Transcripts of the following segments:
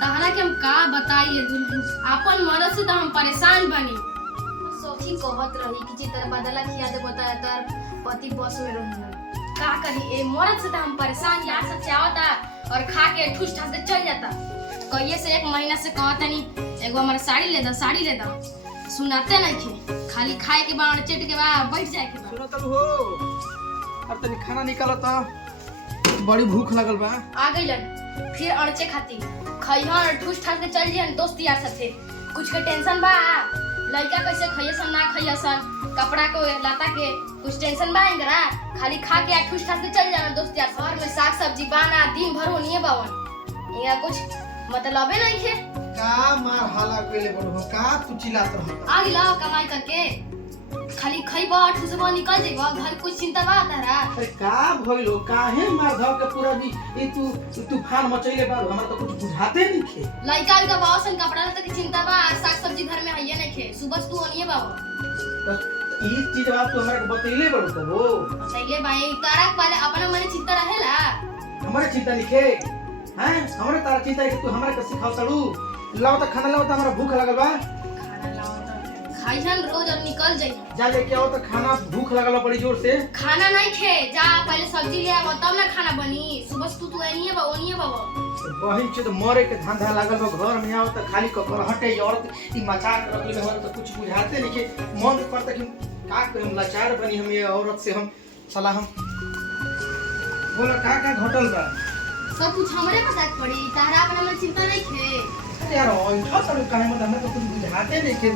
तहरा के हम का बताइए दुल्हन, आपन मरद से तो हम परेशान बनी। सखी कहत रही कि जी तेरा बदला किया दे बताया तर पति बस में रही का करी ए मरद से तो हम परेशान यार सब चावता और खा के ठूस ठास के चल जाता। कहिए से 1 महीना से कहता नहीं एगो हमारा साड़ी ले दो सुनाते नहीं थे, खाली खाए के बाद चट के बाद बैठ जाए के बाद। सुनो तब हो अब तनी खाना निकालता, बड़ी भूख लगल बा। आ गइलन फिर अड़चे खाती खइहन ठूस ठास के चल जियन दोस्त यार साथे। कुछ के टेंशन बा लड़का कैसे खइयसन ना खइयसन, कपड़ा को लाता के कुछ टेंशन बा इंगरा, खाली खा के ठूस ठास के चल जाना दोस्त यार। घर में साग सब्जी बाना दिन भर होनिए बावन इंगरा कुछ मतलबे नहीं है। का मार हाला केले बड़ो का तू चिल्लात रह। आ गिला कमाई करके खाली खइबा ठुसबा निकल जेबा, घर कुछ चिंता बा तारा। अरे का भइलो काहे मार धर के पूरा दी ई तू तूफान मचैले बा, हमरा तो कुछ बुझाते नहीं खे। लइका का बासन कपड़ा लत्ता की चिंता बा, साग सब्जी घर में हइये नहीं खे, सुबह तू ओनिए बाबा तो ई चीज बात तू हमरा के बतैले बड़ो तो वो बतैले भाई तारा पहले अपना मन चिंता रहेला। हमरे चिंता नहीं खे हैं, हमरे तारा चिंता है कि तू हमरा के सिखाव तड़ू। लाओ तो खाना लाओ तो हमरा भूख लगल बा। खाना लाओ तो खाइहन रोज और निकल जाई। जा लेके आओ तो खाना भूख लगल बड़ी जोर से। खाना नहीं खे जा पहले सब्जी ले आओ तब ना खाना बनी, सुबह तू एनिए बा ओनिए बाबा। बहिन से तो मरे के धंधा लागल बा, घर में आओ तो खाली ककर हटे औरत ई मचा के रखले हो तो कुछ बुझाते नहीं के। मन करता कि का करें, लाचार बनी हम ये औरत से। हम साला हम बोला का घटल बा सब कुछ हमरे पता पड़ी, तारा अपना मन चिंता नहीं खे। अरे यार ओइठा तो काहे मत हमें तो कुछ बुझाते नहीं के।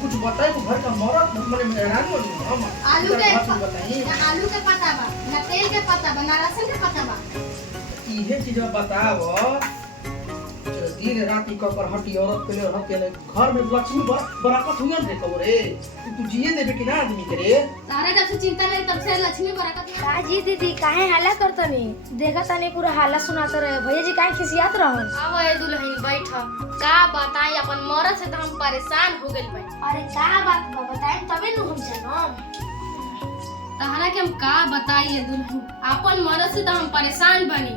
कुछ बताए को घर का मरद मरे में हैरान हो गई हम। आलू के बताइए ना आलू के पता बा ना तेल के पता बा ना राशन के पता बा। इहे चीज बताओ दिन रात ककर हटी औरत के लिए हटे घर में लक्ष्मी बरकत हुई रे कब रे तू जिए देबे कि ना आदमी के रे। तारा जब से चिंता नहीं तब से लक्ष्मी बरकत का जी दीदी काहे हाला करतनी, देखा तनी पूरा हाला सुनाते रहे। भैया जी काहे खिसियात रहन। अब ए दुल्हन बैठ का बताई अपन मरद से तो हम परेशान हो गइल बाई। अरे का बात बा बताएं तबे नु हम जानम। तहरा के हम का बताइए दुल्हन, अपन मरद से तो हम परेशान बनी।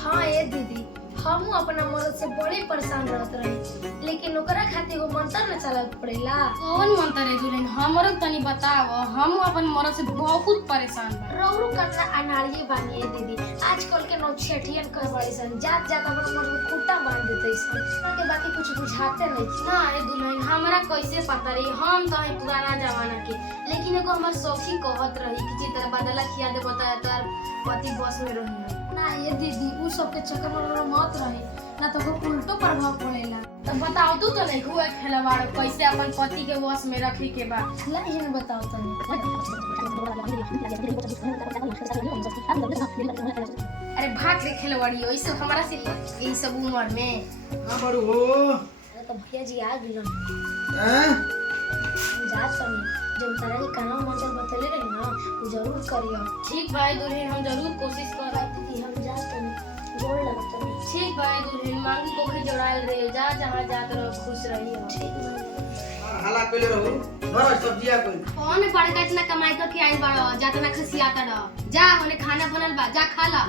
हां ए दीदी हम अपना मर्द से बड़ी परेशान रहत रही, लेकिन ओकरा खातिर वो मंत्र न चलाव पड़ेला। कौन मंत्र है दुल्हन, हमरो तनी बताओ, हम अपन मरद से बहुत परेशान बा। रौरू करना अनाड़िए बानी ए दीदी, आजकल के नौछेठियन कर बड़ी सन जात जात अपन मर्द को खूंटा बांध देते सन के बाकी कुछ बुझाते नहीं। ना ए दुल्हन हमरा कैसे पता रही, हम तो है पुराना जमाना के। लेकिन एगो हमर सखी कहत रही कि जे तेरा बदला किया दे बताया तार पति बस में रही ना ये दीदी उ सब के चक्कर में मत रही ना तो उल्टो प्रभाव पड़ेला। तो बताओ तू तो नहीं हुआ खिलवाड़ कैसे अपन पति के वश में रखे के बा। नहीं है बताओ तनी। अरे भाग रे खिलवाड़ी ऐसे हमारा से ई सब उम्र में। हां बड़ू हो अरे तो भैया जी आ गेलन हैं जात तनी जब तारा के कानवा मंत्र बतले रही ना वो जरूर करियो। ठीक भाई दुल्हन हम जरूर कोशिश करब। दीदी हम जात तनी गोड़ लगत तनी। ठीक भाई दुल्हन मांगी पोखरी जोड़ायल रे जा जहां जात रहो खुश रही हो। ठीक है हाला कइले रहू घर सब्जिया कोई कौन बड़का इतना कमाई करके आई बाड़ो जातना खसियाता रह जा होने खाना बनल बा जा खा ला।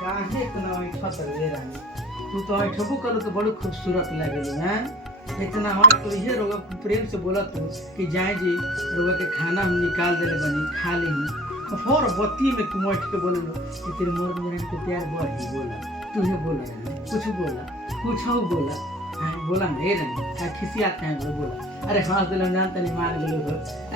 काहे इतना ऐठा रे रानी, तू तो ऐठबू करो तो बड़ी खूबसूरत लगेली हैं। इतना हम तो ये रोगा प्रेम से बोलत हो कि जाए जी रोगा के खाना हम निकाल देले बनी खा लेही और बत्ती में तुम उठ के बोले लो कि तेरे मोर मेरे को प्यार बढ़ी बोला तू ही बोला कुछ बोला हाँ बोला ना ये रंग खिसियाते हैं बोला। अरे हाँ दिल जानते नहीं मान गए।